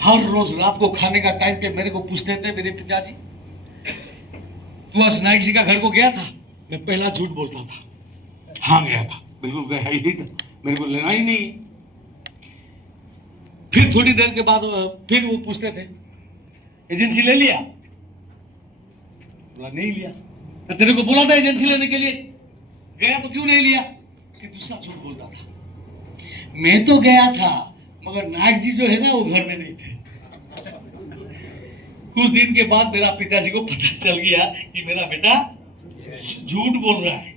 हर रोज रात को खाने का टाइम पे मेरे को पूछते थे मेरे पिताजी, तू आज नायक जी का घर को गया था? मैं पहला झूठ बोलता था, हाँ गया था, बिल्कुल गया ही था, मेरे को लेना ही नहीं। फिर थोड़ी देर के बाद फिर वो पूछते थे, एजेंसी ले लिया? बोला नहीं लिया। तो तेरे को बोला था एजेंसी लेने के लिए, गया तो क्यों नहीं लिया? कि दूसरा झूठ बोल रहा था, मैं तो गया था मगर नायक जी जो है ना वो घर में नहीं थे। कुछ दिन के बाद मेरा पिताजी को पता चल गया कि मेरा बेटा झूठ बोल रहा है।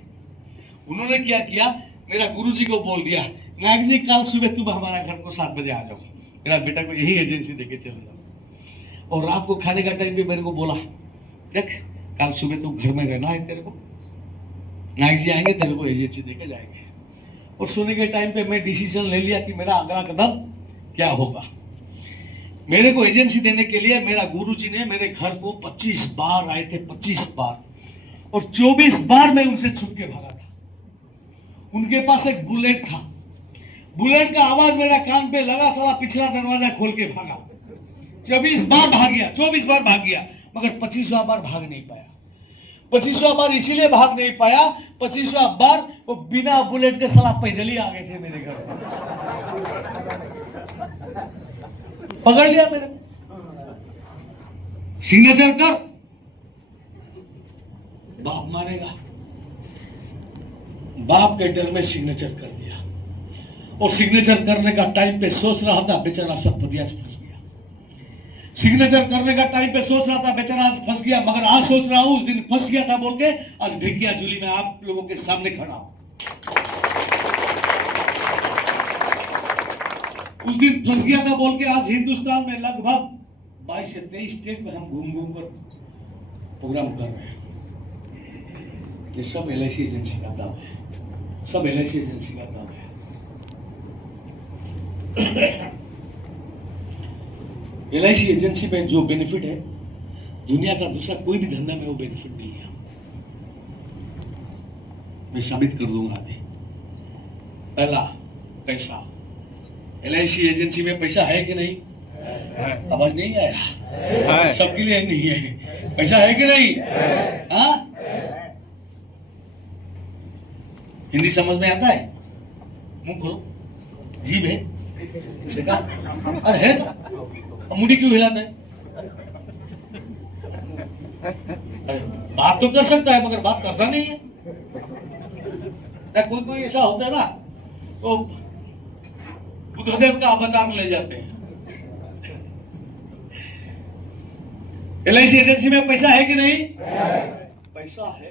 उन्होंने क्या किया, मेरा गुरुजी को बोल दिया, नायक जी कल सुबह तुम हमारा घर को 7 बजे आ जाओ, मेरा बेटा को यही एजेंसी देके चले जाओ। और रात को खाने का टाइम पे मेरे को बोला, देख कल सुबह तू घर में रहना है, तेरे को नायक जी आएंगे तेरे को एजेंसी देके जाएंगे। और सोने के टाइम पे मैं डिसीजन ले लिया कि मेरा अगला कदम क्या होगा। मेरे को एजेंसी देने के लिए मेरा गुरुजी ने मेरे घर को 25 बार आए थे, 25 बार, और 24 बार मैं उनसे छुप के भागा था। उनके पास एक बुलेट था, बुलेट का आवाज मेरा कान पे लगा, साला पिछला दरवाजा खोल के भागा। 24 बार भाग गया, 24 बार भाग गया, मगर 25वां बार भाग नहीं पाया। 25वां बार इसीलिए भाग नहीं पाया, 25वां बार वो बिना बुलेट के साला पैदल ही आ गए थे मेरे घर। पकड़ लिया मेरे, सिग्नेचर कर, बाप मारेगा। बाप के डर में सिग्नेचर कर दिया, और सिग्नेचर करने का टाइम पे सोच रहा था बेचारा सब पदियास फंस गया। सिग्नेचर करने का टाइम पे सोच रहा था बेचारा आज फंस गया, मगर आज सोच रहा हूं उस दिन फंस गया था बोल के आज ढिकिया झूली में आप लोगों के सामने खड़ा हूं। उस दिन फंस गया था बोल के आज हिंदुस्तान में लगभग 22 से 23 स्टेट में हम घूम घूम कर प्रोग्राम कर रहे हैं। ये सब एलआईसी एजेंसी का काम है, सब एलआईसी एजेंसी का काम है। एलआईसी एजेंसी में जो बेनिफिट है दुनिया का दूसरा कोई भी धंधा में वो बेनिफिट नहीं है। मैं साबित कर दूंगा अभी। पहला, पैसा। एलआईसी एजेंसी में पैसा है कि नहीं? आवाज नहीं आया? सबके लिए नहीं है, पैसा है कि नहीं? हाँ, हिंदी समझ में आता है? मुंह खोलो, जीभ है, देखा? अरे है तो मुड़ी क्यों हिलाता है? बात तो कर सकता है मगर बात करता नहीं है। कोई कोई ऐसा होता है ना, तो बुद्धदेव का अवतार ले जाते हैं। एलआईसी एजेंसी में पैसा है कि नहीं? पैसा है,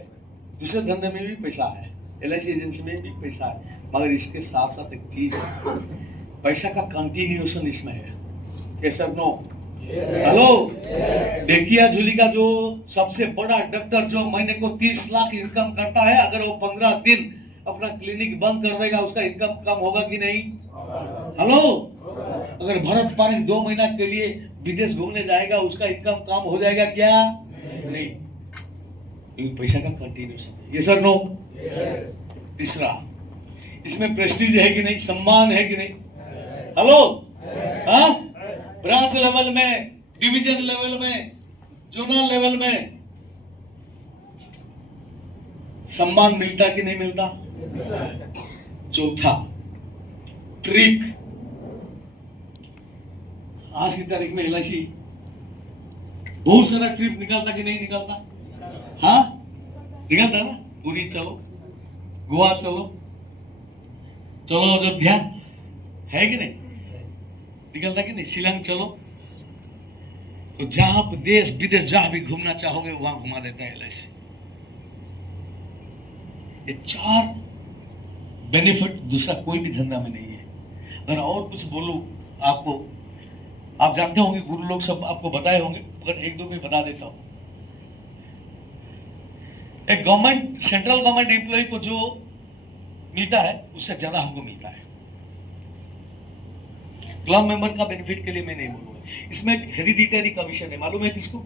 दूसरे धंधे में भी पैसा है, एलआईसी एजेंसी में भी पैसा है, मगर इसके साथ साथ एक चीज है, पैसा का कंटिन्यूएशन इसमें है। कैसा? नो? हेलो, ढेकिया झूली का जो सबसे बड़ा डॉक्टर जो महीने को 30 लाख इनकम करता है, अगर वो 15 दिन अपना क्लिनिक बंद कर देगा उसका इनकम कम होगा कि नहीं? हेलो, अगर भरत पारिक 2 महीना के लिए विदेश घूमने जाएगा उसका इनकम कम हो जाएगा क्या? नहीं, पैसा का कंटिन्यूएशन है। ये सर नो? तीसरा, इसमें प्रेस्टीज है कि नहीं, सम्मान है कि नहीं? हेलो, हाँ, ब्रांच लेवल में, डिवीजन लेवल में, जोनल लेवल में सम्मान मिलता कि नहीं मिलता? चौथा, ट्रिप। आज की तारीख में एलआईसी बहुत सारा ट्रिप निकालता कि नहीं निकालता? हाँ, निकालता ना। पुरी चलो, गोवा चलो, चलो अयोध्या, है कि नहीं? निकलता कि नहीं? शिलांग चलो, तो जहां देश विदेश जहां भी घूमना चाहोगे वहां घुमा देता है एलआईसी। ये 4 बेनिफिट दूसरा कोई भी धंधा में नहीं है। अगर और कुछ बोलूं आपको, आप जानते होंगे, गुरु लोग सब आपको बताए होंगे, अगर एक दो में बता देता हूं। एक गवर्नमेंट, सेंट्रल गवर्नमेंट एम्प्लॉय को जो मिलता है उससे ज्यादा हमको मिलता है। क्लब मेंबर का बेनिफिट के लिए मैं नहीं बोलूंगा। इसमें एक हेरिडिटरी कमीशन है, मालूम है किसको?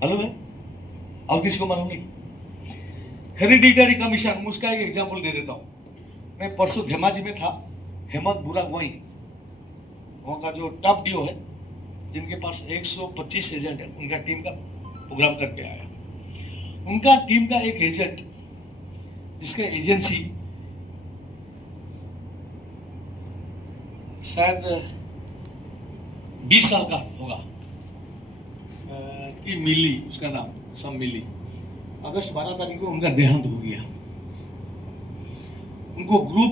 मालूम है? और किसको मालूम नहीं? हेरिडिटरी कमीशन, उसका एक एग्जांपल दे देता हूं। मैं परसों धेमाजी में था, हेमंत बुरा गोई वहाँ का जो टॉप डीओ है, जिनके पास 125 एजेंट है, उनका टीम का प्रोग्राम करके आया। उनका टीम का एक एजेंट, जिसका एजेंसी शायद 20 साल का होगा, कि मिली उसका नाम, सब मिली। अगस्त 12 तारीख को उनका देहांत हो गया। उनको ग्रुप